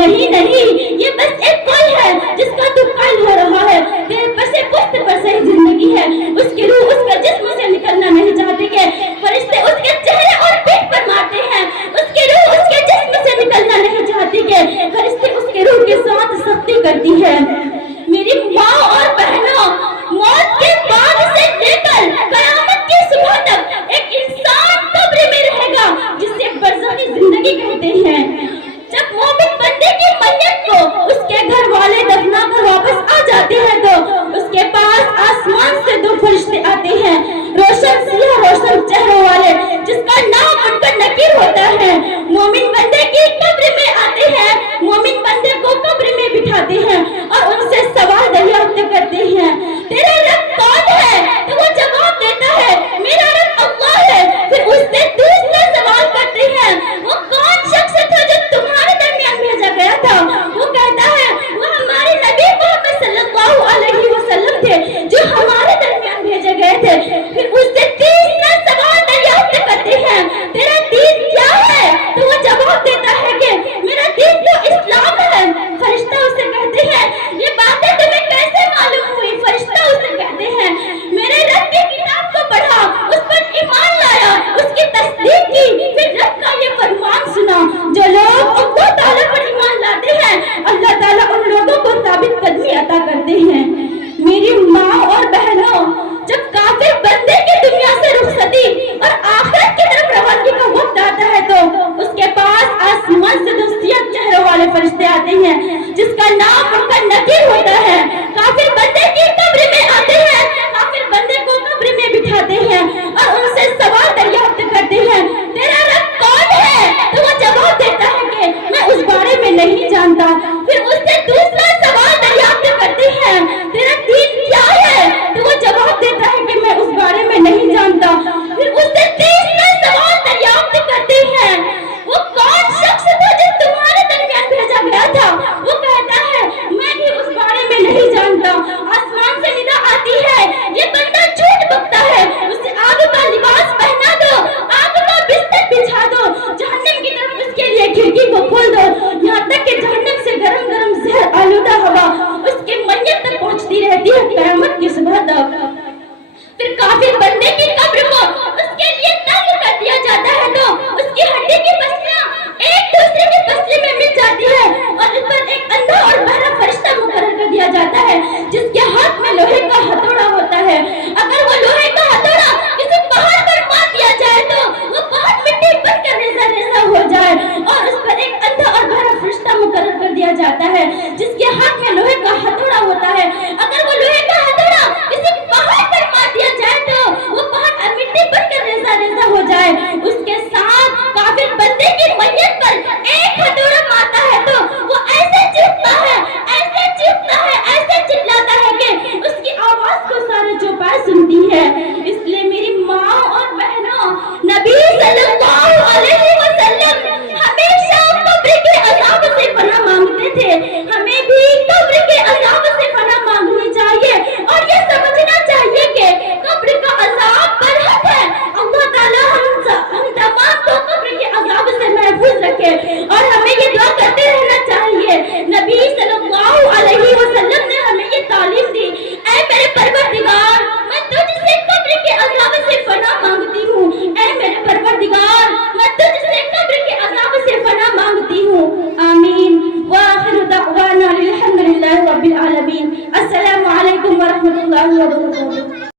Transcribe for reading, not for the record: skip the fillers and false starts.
نہیں نہیں، یہ بس ایک پل ہے جس کا تو قل ہو رہا ہے، تیرے پس پشت پر صحیح زندگی ہے، اس کی روح اس کا جسم سے نکلنا نہیں چاہتی کہ فرشتے اس کے چہرے اور پیٹ پر مارتے ہیں، اس کی روح اس کے جسم سے نکلنا نہیں چاہتی کہ فرشتے اس کے روح کے ساتھ سختی کرتی ہے۔ میری ماں اور بہنوں، موت کے بعد سے لے کر قیامت کی صبح تک ایک انسان قبر میں رہے گا جسے برزخی زندگی کہتے ہیں۔ جب مومن بندے کی میت کو اس کے گھر والے دفنا کر واپس آ جاتے ہیں تو اس کے پاس آسمان سے دو فرشتے آتے ہیں، روشن سیاہ روشن چہروں والے، جس کا نام ان کا نکیر ہوتا ہے۔ مومن بندے کی قبر میں آتے ہیں، مومن بندے کو قبر میں بٹھاتے ہیں اور ان سے سوال دریافت کرتے ہیں، تیرا رب کون ہے؟ تو وہ جواب دیتا ہے، میرا رب اللہ ہے۔ پھر اس سے دوسرا سوال کرتے ہیں، وہ کون شخص تھا جو تمہارے درمیان بھیجا گیا تھا؟ وہ کہتا ہے، وہ ہمارے نبی محمد صلی اللہ علیہ وسلم تھے جو ہمارے درمیان بھیجے گئے تھے۔ پھر اس سے تیسرا سوال دریافت کرتے ہیں، تیرا دین کیا ہے؟ تو وہ جواب دیتا ہے کہ میرا دین تو اسلام ہے۔ فرشتہ اسے کہتے ہیں، یہ باتیں تمہیں کیسے معلوم ہوئی؟ فرشتہ اسے کہتے ہیں، میرے رب کی کتاب کو پڑھا، اس پر ایمان لایا، اس کی تصدیق کی، پھر رب کا یہ فرمان سنا، جو لوگ اللہ تعالیٰ پر ایمان لاتے ہیں اللہ تعالیٰ ان لوگوں کو ثابت قدمی عطا کرتے ہیں۔ میری ماں اور بہنوں، جب کافر بندے کی دنیا سے رخصتی اور آخرت کی طرف روانگی کا وقت آتا ہے تو اس کے پاس آسمان سے دو سیاہ چہروں والے فرشتے آتے ہیں، جس کا نام ان کا نکیر ہوتا ہے۔ کافر بندے کی قبر میں آتے ہیں، کافر بندے کو قبر میں بٹھاتے ہیں اور ان سے سوال دریافت کرتے ہیں، تیرا رب کون ہے؟ تو وہ جواب دیتا ہے کہ میں اس بارے میں نہیں جانتا۔ پھر اس سے دوسرا سوال دریافت کرتے ہیں، تیرا دین کیا ہے؟ تو وہ جواب دیتا ہے کہ میں اس بارے میں نہیں جانتا۔ پھر اس سے تیسرا سوال دریافت کرتے ہیں، وہ کون شخص تھا جو تمہارے درمیان بھیجا گیا تھا؟ وہ کہتا ہے، میں بھی اس بارے میں نہیں جانتا۔ آسمان سے ندا آتی ہے، یہ بندہ جھوٹ بکتا ہے، اسے آگ کا لباس پہنا دو، آگ کا بستر بچھا دو، جہنم کی طرف اس کے لیے کھڑکی کو کھول دو، یہاں تک کہ جہنم سے گرم گرم زہر آلودہ ہوا اس کے میت تک پہنچتی رہتی ہے قیامت کی صبح تک۔ پھر کافر بندے کی قبر کو اس کے لیے تنگ کر دیا جاتا ہے تو اس کی ہڈی کی پسلیاں ایک دوسرے کی پسلی میں مل جاتی ہے اور اس پر ایک اندھا اور بہرا فرشتہ مقرر کر دیا جاتا ہے جس کے ہاتھ میں لوہے کا ہتھوڑا ہوتا ہے۔ اگر وہ لوہے کا ہتھوڑا کسی پہاڑ پر مار دیا جائے تو وہ پہاڑ مٹی بن کر ریزہ ریزہ ہو جائے اور اس پر ایک اندھا اور بہرا فرشتہ مقرر کر دیا جاتا ہے جس کے ہاتھ میں لوہے کا ہتھوڑا ہوتا ہے۔ اگر وہ لوہے کا ہتھوڑا کسی پہاڑ پر مار دیا جائے تو وہ پہاڑ مٹی بن کر ریزہ ریزہ ہو جائے۔ اس کے ساتھ کافر بندے کی میت پر ایک ہتھوڑا مارتا ہے تو وہ ایسے چیختا ہے، ایسے چیختا ہے، ایسے چلاتا ہے کہ اس کی آواز کو سارے چوپائے سنتی ہے۔ اس لیے میری ماں اور بہنوں، نبی صلی اللہ علیہ وسلم ہمیشہ قبر کے عذاب سے پناہ مانگتے تھے۔ ہمیں بھی قبر کے عذاب سے پناہ مانگنی چاہیے اور یہ سمجھنا چاہیے کہ قبر کا عذاب برحق ہے۔ اللہ تعالیٰ ہم تمام کو قبر کے عذاب سے محفوظ رکھے اور ہمیں یہ دعا کرتے رہنا چاہیے۔ نبی صلی اللہ علیہ وسلم نے ہمیں یہ تعلیم دی، اے میرے پروردگار، میں تجھ سے قبر کے عذاب سے پناہ مانگتی ہوں، اے میرے پروردگار، میں تجھ سے قبر کے عذاب سے پناہ مانگتی ہوں۔ آمین۔ وآخر دعوانا الحمد للہ رب العالمین۔ السلام علیکم ورحمۃ اللہ وبرکاتہ۔